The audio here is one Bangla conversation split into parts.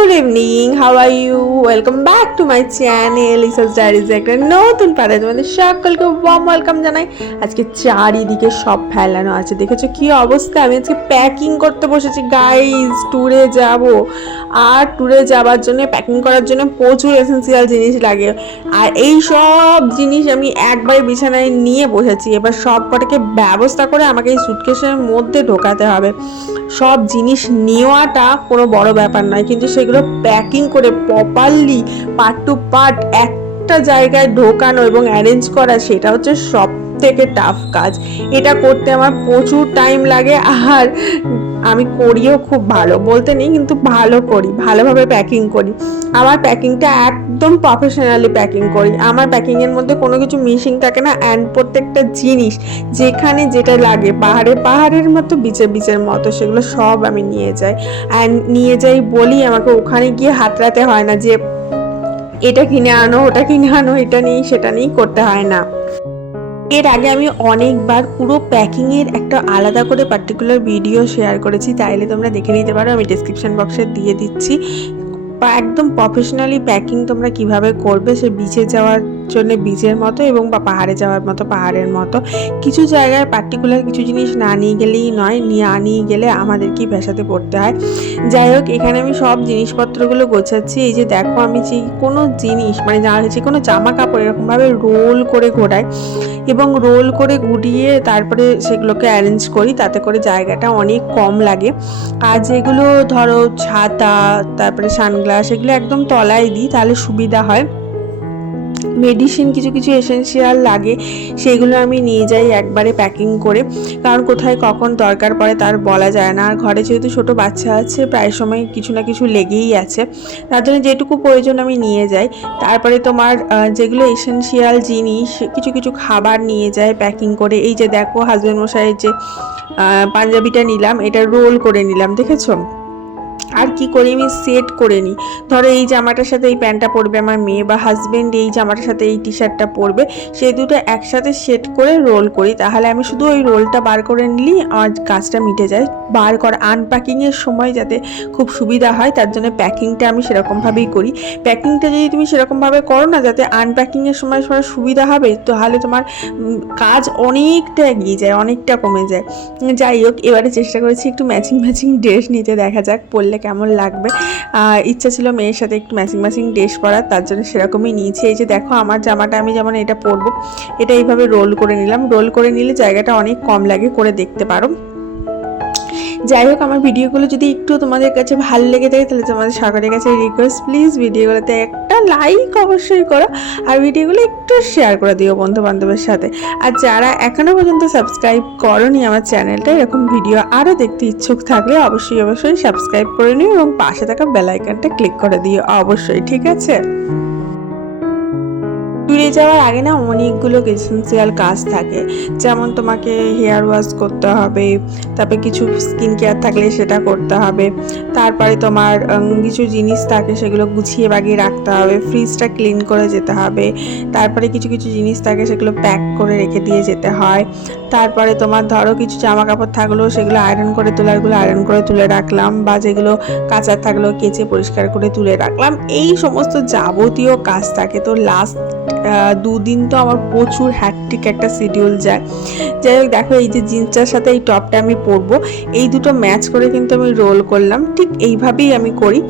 All, evening how are you welcome back to my channel Isha's diaries একটা নতুন পাড়ে তোমাদের সকলকে ওয়ার্ম ওয়েলকাম জানাই। আজকে চারিদিকে সব ফেলানো আছে। দেখেছ কি অবস্থা? আমি আজকে প্যাকিং করতে বসেছি। গাইজ ট্যুরে যাব। আর ট্যুরে যাওয়ার জন্য প্যাকিং করার জন্য প্রচুর এসেন্সিয়াল জিনিস লাগে। আর এই সব জিনিস আমি একবারে বিছানায় নিয়ে বসেছি। এবার সব কটাকে ব্যবস্থা করে আমাকে এই সুটকেসের মধ্যে ঢোকাতে হবে। সব জিনিস নেওয়াটা কোনো বড় ব্যাপার নয়। কিন্তু সেগুলো প্যাকিং করে প্রপারলি পার্ট টু পার্ট একটা জায়গায় ঢোকানো এবং অ্যারেঞ্জ করা, সেটা হচ্ছে সব থেকে টাফ কাজ। এটা করতে আমার প্রচুর টাইম লাগে। আর আমি করিও খুব ভালো, বলতে নেই কিন্তু ভালো করি, ভালোভাবে প্যাকিং করি। আমার প্যাকিংটা একদম প্রফেশনালি প্যাকিং করি। আমার প্যাকিংয়ের মধ্যে কোনো কিছু মিসিং থাকে না অ্যান্ড প্রত্যেকটা জিনিস, যেখানে যেটা লাগে, পাহাড়ে, পাহাড়ের মতো বিচে বিচের মতো, সেগুলো সব আমি নিয়ে যাই। অ্যান্ড নিয়ে যাই বলি, আমাকে ওখানে গিয়ে হাতড়াতে হয় না যে, এটা কিনে আনো, ওটা কিনে আনো, এটা নেই, সেটা নেই, করতে হয় না। এর আগে আমি অনেকবার পুরো প্যাকিংয়ের একটা আলাদা করে পার্টিকুলার ভিডিও শেয়ার করেছি, তাইলে তোমরা দেখে নিতে পারো, আমি ডিসক্রিপশান বক্সে দিয়ে দিচ্ছি। একদম প্রফেশনালি প্যাকিং তোমরা কীভাবে করবে, সে বিচে যাওয়ার জন্য বিচের মতো এবং বা পাহাড়ে যাওয়ার মতো, পাহাড়ের মতো। কিছু জায়গায় পার্টিকুলার কিছু জিনিস না নিয়ে গেলেই নয়, নিয়ে আনিয়ে গেলে আমাদেরকেই ভেসাতে পড়তে হয়? যাই হোক, এখানে আমি সব জিনিসপত্রগুলো গোছাচ্ছি। এই যে দেখো, আমি যে কোনো জিনিস মানে যা যে কোনো জামা কাপড় এরকমভাবে রোল করে ঘোরাই এবং রোল করে গুটিয়ে তারপরে সেগুলোকে অ্যারেঞ্জ করি, তাতে করে জায়গাটা অনেক কম লাগে। আর যেগুলো ধরো ছাতা, তারপরে সানগ্লাস এগুলো একদম তলায় দিই, তাহলে সুবিধা হয়। মেডিসিন কিছু কিছু এসেন্সিয়াল লাগে, সেগুলো আমি নিয়ে যাই একবারে প্যাকিং করে। কারণ কোথায় কখন দরকার পড়ে তার বলা যায় না। আর ঘরে যেহেতু ছোট বাচ্চা আছে, প্রায় সময় কিছু না কিছু লেগেই আছে। তার জন্য যেটুকু প্রয়োজন আমি নিয়ে যাই। তারপরে তোমার যেগুলো এসেন্সিয়াল জিনিস, কিছু কিছু খাবার নিয়ে যায় প্যাকিং করে। এই যে দেখো হাজবেন্ড মশাইয়ের যে পাঞ্জাবিটা নিলাম, এটা রোল করে নিলাম, দেখেছ? আর কি করি আমি? সেট করে নিই। ধরো এই জামাটার সাথে এই প্যান্টটা পরবে আমার মেয়ে বা হাজবেন্ড এই জামাটার সাথে এই টি শার্টটা পরবে সেই দুটো একসাথে সেট করে রোল করি। তাহলে আমি শুধু ওই রোলটা বার করে নিলেই আমার কাজটা মিটে যায়। বার করা আনপ্যাকিংয়ের সময় যাতে খুব সুবিধা হয়, তার জন্য প্যাকিংটা আমি সেরকমভাবেই করি। প্যাকিংটা যদি তুমি সেরকমভাবে করো না, যাতে আনপ্যাকিংয়ের সময় সময় সুবিধা হবে, তাহলে তোমার কাজ অনেকটা এগিয়ে যায়, অনেকটা কমে যায়। যাই হোক, এবারে চেষ্টা করেছি একটু ম্যাচিং ম্যাচিং ড্রেস নিতে, দেখা যাক, পরলে কেমন লাগবে। ইচ্ছা ছিল মেয়ের সাথে একটু ম্যাচিং ম্যাচিং ড্রেস পরার, তার জন্য সেরকমই নিয়েছি। এই যে দেখো, আমার জামাটা আমি যেমন এটা পরবো, এটা এইভাবে রোল করে নিলাম। রোল করে নিলে জায়গাটা অনেক কম লাগে করে দেখতে পারো। যাই হোক, আমার ভিডিওগুলো যদি একটু তোমাদের কাছে ভালো লেগে থাকে, তাহলে তোমাদের সকলের কাছে রিকোয়েস্ট প্লিজ ভিডিওগুলোতে একটা লাইক অবশ্যই করো আর ভিডিওগুলো একটু শেয়ার করে দিও বন্ধু বান্ধবের সাথে। আর যারা এখনও পর্যন্ত সাবস্ক্রাইব করনি আমার চ্যানেলটা এরকম ভিডিও আরও দেখতে ইচ্ছুক থাকলে অবশ্যই অবশ্যই সাবস্ক্রাইব করে নিও এবং পাশে থাকা বেলাইকনটা ক্লিক করে দিও অবশ্যই, ঠিক আছে? যাওয়ার আগে না অনেকগুলো এসেন্সিয়াল কাজ থাকে। যেমন তোমাকে হেয়ার ওয়াশ করতে হবে, তারপরে কিছু স্কিন কেয়ার থাকলে সেটা করতে হবে, তারপরে তোমার কিছু জিনিস থাকে সেগুলো গুছিয়ে বাগিয়ে রাখতে হবে ফ্রিজটা ক্লিন করে যেতে হবে, তারপরে কিছু কিছু জিনিস থাকে সেগুলো প্যাক করে রেখে দিয়ে যেতে হয়, তারপরে তোমার ধরো কিছু জামা কাপড় থাকলেও সেগুলো আয়রন করে তোলারগুলো আয়রন করে তুলে রাখলাম, বা যেগুলো কাঁচা থাকল কেচে পরিষ্কার করে তুলে রাখলাম, এই সমস্ত যাবতীয় কাজ থাকে। তো লাস্ট দুদিন তো আমার প্রচুর হ্যাট্রিক একটা শিডিউল যায়। যাই হোক, দেখো এই যে জিন্সটার সাথে এই টপটা আমি পরবো। এই দুটো ম্যাচ করে কিন্তু আমি রোল করলাম। ঠিক এইভাবেই আমি করি।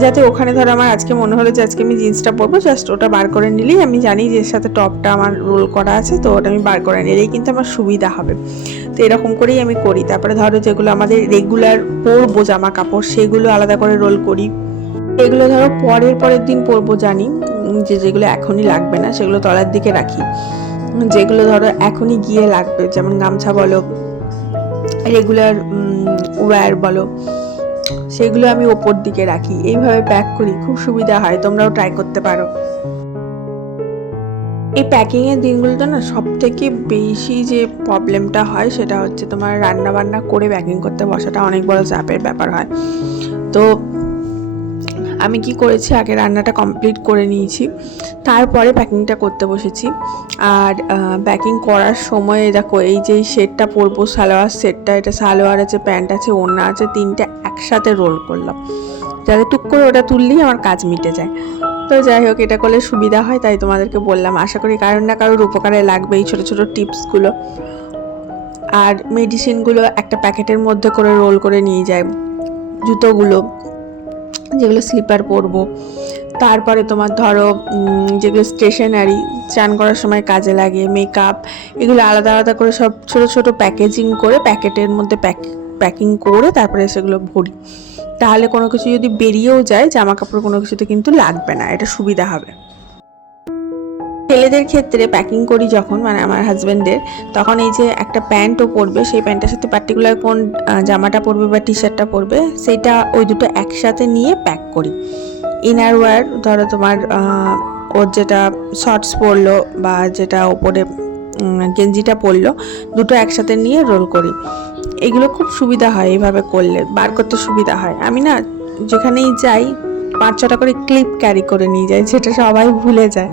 যাতে ওখানে ধরো আমার আজকে মনে হলো যে আজকে আমি জিন্সটা পরবো। জাস্ট ওটা বার করে নিলেই আমি জানি যে এর সাথে টপটা আমার রোল করা আছে, তো ওটা আমি বার করে নিলেই কিন্তু আমার সুবিধা হবে। তো এরকম করেই আমি করি। তারপরে ধরো যেগুলো আমাদের রেগুলার পরবো জামা কাপড়, সেগুলো আলাদা করে রোল করি। এগুলো ধরো পরের পরের দিন পরবো জানি যে যেগুলো এখনই লাগবে না, সেগুলো তলার দিকে রাখি। যেগুলো ধরো এখনই গিয়ে লাগবে, যেমন গামছা বলো রেগুলার ওয়্যার বলো, সেগুলো আমি ওপর দিকে রাখি। এইভাবে প্যাক করি, খুব সুবিধা হয়, তোমরাও ট্রাই করতে পারো। এই প্যাকিংয়ের দিনগুলোতে না সব থেকে বেশি যে প্রবলেমটা হয়, সেটা হচ্ছে তোমার রান্না বান্না করে প্যাকিং করতে বসাটা অনেক বড় চাপের ব্যাপার হয়। তো আমি কি করেছি? আগে রান্নাটা কমপ্লিট করে নিয়েছি। তারপরে প্যাকিংটা করতে বসেছি। আর প্যাকিং করার সময় দেখো, এই যে সেটটা পরবো, সালোয়ার সেটটা, এটা সালোয়ার আছে, প্যান্ট আছে, ওড়না আছে, তিনটে একসাথে রোল করলাম। যাতে টুক করে ওটা তুললেই আমার কাজ মিটে যায়। তো যাই হোক, এটা করলে সুবিধা হয়, তাই তোমাদেরকে বললাম। আশা করি কারোর না কারোর উপকারে লাগবে এই ছোটো ছোটো টিপসগুলো। আর মেডিসিনগুলো একটা প্যাকেটের মধ্যে করে রোল করে নিয়ে যায়। জুতোগুলো যেগুলো স্লিপার পরবো। তারপরে তোমার ধরো যেগুলো স্টেশনারি, চান করার সময় কাজে লাগে মেকআপ এগুলো আলাদা আলাদা করে সব ছোট ছোট প্যাকেজিং করে প্যাকেটের মধ্যে প্যাক প্যাকিং করে তারপরে সেগুলো ভরি। তাহলে কোনো কিছু যদি বেরিয়েও যায় জামা কাপড় কোনো কিছুতে কিন্তু লাগবে না, এটা সুবিধা হবে। ছেলেদের ক্ষেত্রে প্যাকিং করি যখন মানে আমার হাজব্যান্ডের তখন এই যে একটা প্যান্টও পরবে, সেই প্যান্টের সাথে পার্টিকুলার কোন জামাটা পরবে বা টি শার্টটা পরবে, সেটা ওই দুটো একসাথে নিয়ে প্যাক করি। ইনার ওয়্যার ধরো তোমার ওর যেটা শর্টস পরলো বা যেটা ওপরে গেঞ্জিটা পরলো, দুটো একসাথে নিয়ে রোল করি। এগুলো খুব সুবিধা হয় এইভাবে করলে, বার করতে সুবিধা হয়। আমি না যেখানেই যাই পাঁচ ছটা করে ক্লিপ ক্যারি করে নিয়ে যাই যেটা সবাই ভুলে যায়।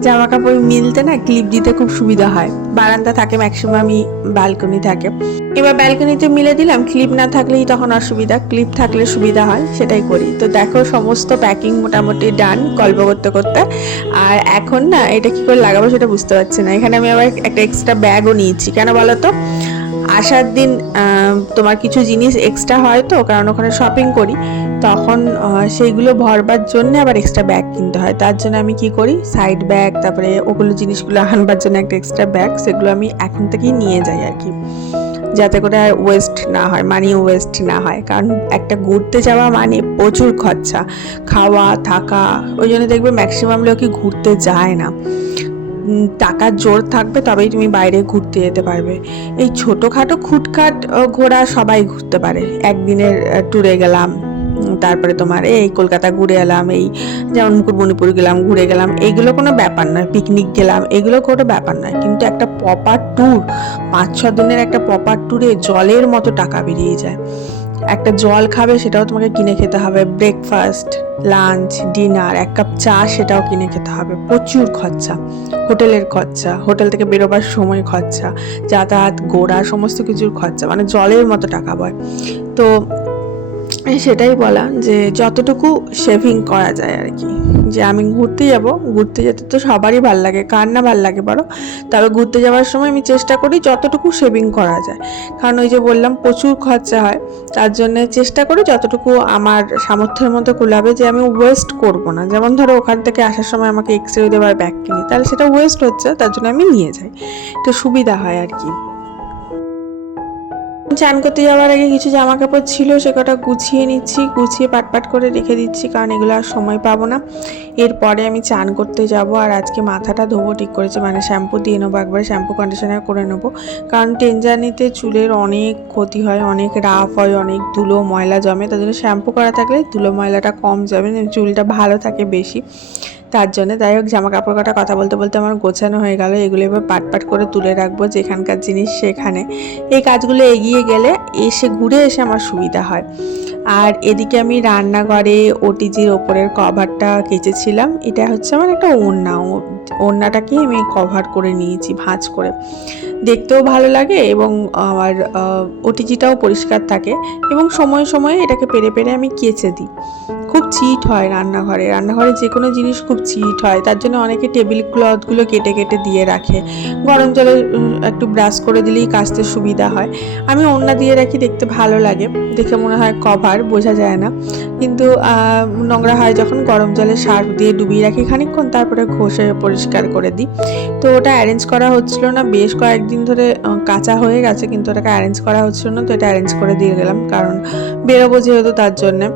জামা কাপড় মিলতে না ক্লিপ দিতে খুব সুবিধা হয়। বারান্দা থাকে ম্যাক্সিমামই ব্যালকনি থাকে। এবার ব্যালকনিতে মিলে দিলাম ক্লিপ না থাকলেই তখন অসুবিধা। ক্লিপ থাকলে সুবিধা হয়, সেটাই করি। তো দেখো, সমস্ত প্যাকিং মোটামুটি ডান গল্প করতে। করতে আর এখন না, এটা কি করে লাগাবো সেটা বুঝতে পারছি না। এখানে আমি আবার একটা এক্সট্রা ব্যাগও নিয়েছি। কেন বলো তো? আসার দিন তোমার কিছু জিনিস এক্সট্রা হয় তো, কারণ ওখানে শপিং করি, তখন সেইগুলো ভরবার জন্য আবার এক্সট্রা ব্যাগ কিনতে হয়। তার জন্য আমি কি করি? সাইড ব্যাগ তারপরে ওগুলো জিনিসগুলো আনবার জন্য একটা এক্সট্রা ব্যাগ সেগুলো আমি এখন থেকেই নিয়ে যাই আর কি। যাতে করে আর ওয়েস্ট না হয় মানি ওয়েস্ট না হয়। কারণ একটা ঘুরতে যাওয়া মানে প্রচুর খরচা। খাওয়া, থাকা, ওই জন্য দেখবে ম্যাক্সিমাম লোকই ঘুরতে যায় না। টাকার জোর থাকবে, তবেই তুমি বাইরে ঘুরতে যেতে পারবে। এই ছোটোখাটো খুটখাট ঘোরা সবাই ঘুরতে পারে। একদিনের ট্যুরে গেলাম তারপরে তোমার এই কলকাতা ঘুরে এলাম, এই যেমন মুকুটমণিপুর গেলাম, ঘুরে গেলাম এইগুলো কোনো ব্যাপার নয়। পিকনিক গেলাম, এগুলো কোনো ব্যাপার নয়। কিন্তু একটা পপার ট্যুর পাঁচ ছ দিনের একটা পপার ট্যুরে জলের মতো টাকা বেরিয়ে যায়। একটা জল খাবে, সেটাও তোমাকে কিনে খেতে হবে। ব্রেকফাস্ট লাঞ্চ ডিনার এক কাপ চা, সেটাও কিনে খেতে হবে। প্রচুর খরচা। হোটেলের খরচা, হোটেল থেকে বেরোবার সময় খরচা, যাতায়াত গোড়া সমস্ত কিছুর খরচা মানে জলের মতো টাকা বয় তো, সেটাই বলা যে যতটুকু সেভিং করা যায় আর কি। যে আমি ঘুরতে যাব, ঘুরতে যেতে তো সবারই ভালো লাগে, কার না ভালো লাগে বলো? তবে ঘুরতে যাওয়ার সময় আমি চেষ্টা করি যতটুকু সেভিং করা যায়। কারণ ওই যে বললাম প্রচুর খরচা হয়, তার জন্য চেষ্টা করি যতটুকু আমার সামর্থ্যের মধ্যে কুলাবে যে আমি ওয়েস্ট করব না। যেমন ধরো ওখান থেকে আসার সময় আমাকে এক্স রে দেওয়ার ব্যাগ কিনি, তাহলে সেটা ওয়েস্ট হচ্ছে, তার জন্য আমি নিয়ে যাই। তো সুবিধা হয় আর কি। চান করতে যাওয়ার আগে কিছু জামা কাপড় ছিল, সে কটা গুছিয়ে নিচ্ছি, গুছিয়ে পাট পাট করে রেখে দিচ্ছি, কারণ এগুলো আর সময় পাবো না। এরপরে আমি চান করতে যাব, আর আজকে মাথাটা ধোবো, ঠিক করেছে মানে শ্যাম্পু দিয়ে নেব, একবার শ্যাম্পু কন্ডিশনার করে নেব। কারণ টেনজানিতে চুলের অনেক ক্ষতি হয়, অনেক রাফ হয়, অনেক ধুলো ময়লা জমে, তার জন্য শ্যাম্পু করা থাকলে ধুলো ময়লাটা কম যাবে চুলটা ভালো থাকে বেশি। তার জন্য যাই হোক জামা কাপড় কটা, কথা বলতে বলতে আমার গোছানো হয়ে গেল। এগুলো এবার পাট পাট করে তুলে রাখব, যেখানকার জিনিস সেখানে। এই কাজগুলো এগিয়ে গেলে এসে ঘুরে এসে আমার সুবিধা হয়। আর এদিকে আমি রান্নাঘরে ওটিজির ওপরের কভারটা কেচেছিলাম। এটা হচ্ছে আমার একটা ওড়না। ও- ওড়নাটাকে আমি কভার করে নিয়েছি, ভাঁজ করে। দেখতেও ভালো লাগে এবং আমার ওটিজিটাও পরিষ্কার থাকে এবং সময়ে সময়ে এটাকে পেরে পেরে আমি কেচে দিই। চিট হয় রান্নাঘরে। রান্নাঘরে যে কোনো জিনিস খুব চিট হয়, তার জন্য অনেকে টেবিল ক্লথগুলো কেটে কেটে দিয়ে রাখে। গরম জলে একটু ব্রাশ করে দিলেই কাচতে সুবিধা হয়। আমি ওড়না দিয়ে রাখি, দেখতে ভালো লাগে। দেখে মনে হয় কভার বোঝা যায় না। কিন্তু নোংরা হয় যখন গরম জলে সার্ফ দিয়ে ডুবিয়ে রাখি খানিকক্ষণ, তারপরে ঘষে পরিষ্কার করে দিই। তো ওটা অ্যারেঞ্জ করা হচ্ছিল না, বেশ কয়েকদিন ধরে কাঁচা হয়ে গেছে, কিন্তু ওটাকে অ্যারেঞ্জ করা হচ্ছিল না, তো এটা অ্যারেঞ্জ করে দিয়ে গেলাম। কারণ বেরোবো যেহেতু তার জন্যে।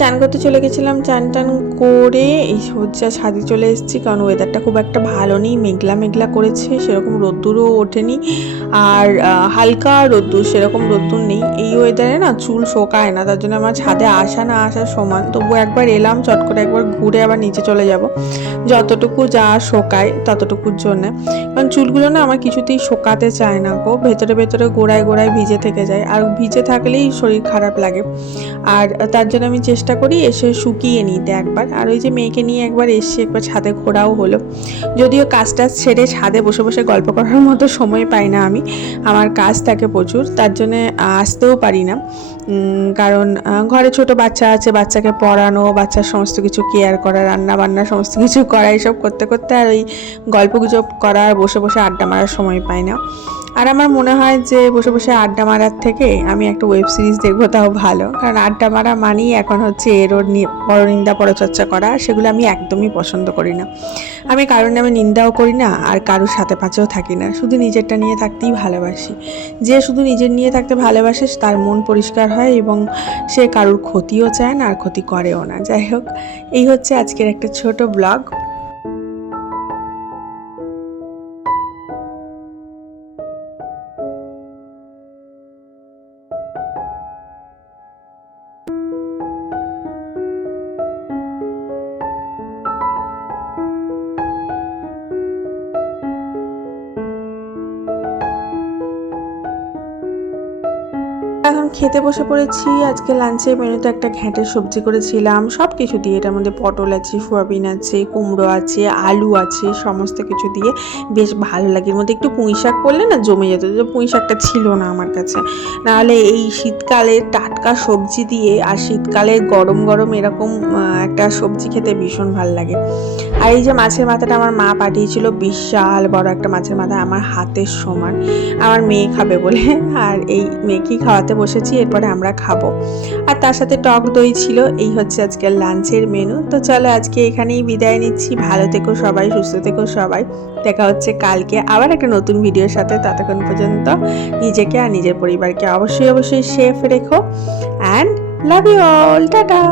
চান করতে চলে গেছিলাম, চান টান করে এই সজ্জা ছাদে চলে এসেছি, কারণ ওয়েদারটা খুব একটা ভালো নেই, মেঘলা মেঘলা করেছে, সেরকম রোদ্দুরও ওঠেনি, আর হালকা রোদ্দুর, সেরকম রোদ্দুর নেই। এই ওয়েদারে না চুল শোকায় না, তার জন্য আমার ছাদে আসা না আসা সমান তবু একবার এলাম, চট করে একবার ঘুরে আবার নিচে চলে যাব। যতটুকু যা শোকায় ততটুকুর জন্য। কারণ চুলগুলো না আমার কিছুতেই শোকাতে চায় না গো, ভেতরে ভেতরে গোড়ায় গোড়ায় ভিজে থেকে যায়, আর ভিজে থাকলেই শরীর খারাপ লাগে। আর, তার জন্য আমি চেষ্টা করি এসে শুকিয়ে নিতে একবার। আর ওই যে মেয়েকে নিয়ে একবার এসে একবার ছাদে ঘোরাও হলো। যদিও কাজটা ছেড়ে ছাদে বসে বসে গল্প করার মতো সময় পাই না আমি। আমার কাজ থাকে প্রচুর, তার জন্যে আসতেও পারি না। কারণ ঘরে ছোট বাচ্চা আছে, বাচ্চাকে পড়ানো, বাচ্চার সমস্ত কিছু কেয়ার করা রান্না বান্না সমস্ত কিছু করা, এইসব করতে করতে আর ওই গল্পগুজব করা আর বসে বসে আড্ডা মারার সময় পাই না। আর আমার মনে হয় যে বসে বসে আড্ডা মারার থেকে আমি একটা ওয়েব সিরিজ দেখব, তাও ভালো। কারণ আড্ডা মারা মানেই এখন হচ্ছে এরোর পরনিন্দা পরচর্চা করা, সেগুলো আমি একদমই পছন্দ করি না। আমি কারণ নামে নিন্দাও করি না, আর কারোর সাথে পাচেও থাকি না। শুধু নিজেরটা নিয়ে থাকতেই ভালোবাসি। যে শুধু নিজের নিয়ে থাকতে ভালোবাসে তার মন পরিষ্কার হয় এবং সে কারোর ক্ষতিও চায় না, আর ক্ষতি করেও না। যাই হোক, এই হচ্ছে আজকের একটা ছোট ব্লগ খেতে বসে পড়েছি। আজকে লাঞ্চে মেনুতে একটা ঘ্যাঁটের সবজি করেছিলাম। সব কিছু দিয়ে এটার মধ্যে পটল আছে, সোয়াবিন আছে, কুমড়ো আছে, আলু আছে, সমস্ত কিছু দিয়ে বেশ ভালো লাগে। এর মধ্যে একটু পুঁই শাক করলে না জমে যেত, যে পুঁই শাকটা ছিল না আমার কাছে। নাহলে এই শীতকালে টাটকা সবজি দিয়ে আর শীতকালে গরম গরম এরকম একটা সবজি খেতে ভীষণ ভালো লাগে। আর এই যে মাছের মাথাটা আমার মা পাঠিয়েছিল, বিশাল বড় একটা মাছের মাথা আমার হাতের সমান। আমার মেয়ে খাবে বলে। আর এই মেয়েকেই খাওয়াতে বসেছি, এরপরে আমরা খাব। আর তার সাথে টক দই ছিল, এই হচ্ছে আজকের লাঞ্চের মেনু তো চলো আজকে এখানেই বিদায় নিচ্ছি। ভালো থেকো সবাই, সুস্থ থেকো সবাই। দেখা হচ্ছে কালকে আবার একটা নতুন ভিডিওর সাথে। ততক্ষণ পর্যন্ত নিজেকে আর নিজের পরিবারকে অবশ্যই অবশ্যই সেফ রেখো। And love you all tata.